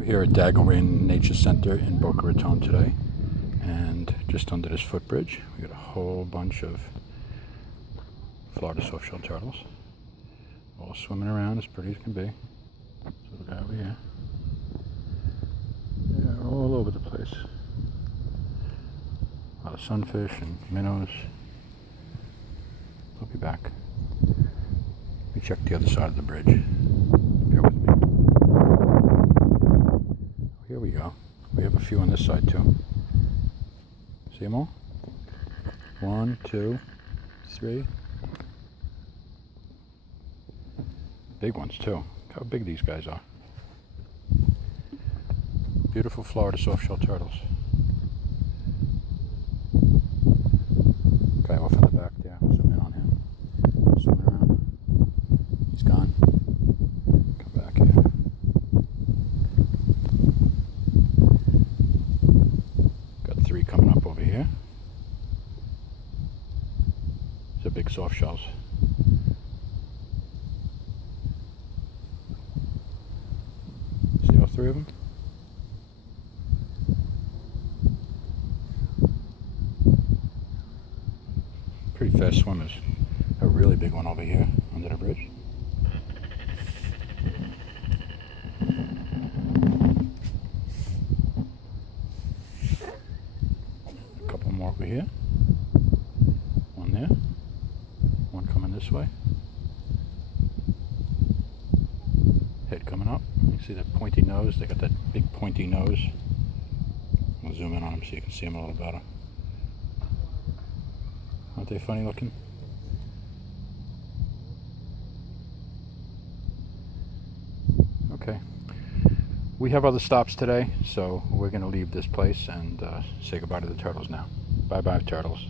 We're here at Daggerwing Nature Center in Boca Raton today, and just under this footbridge we got a whole bunch of Florida softshell turtles all swimming around as pretty as can be. So look over here. They're all over the place. A lot of sunfish and minnows. I'll be back. Let me check the other side of the bridge. Bear with me. Here we go. We have a few on this side too. See them all? 1, 2, 3. Big ones too. Look how big these guys are. Beautiful Florida softshell turtles. Guy off in the back there. Zoom in on him. Zoom around. He's gone. Come back here. Got 3 coming up over here. These are big soft shells. See all 3 of them? Pretty fast swimmers. A really big one over here under the bridge. A couple more over here. One there. One coming this way. Head coming up. You see that pointy nose? They got that big pointy nose. I'll zoom in on them so you can see them a little better. Aren't they funny looking? Okay. We have other stops today, so we're going to leave this place and say goodbye to the turtles now. Bye-bye, turtles.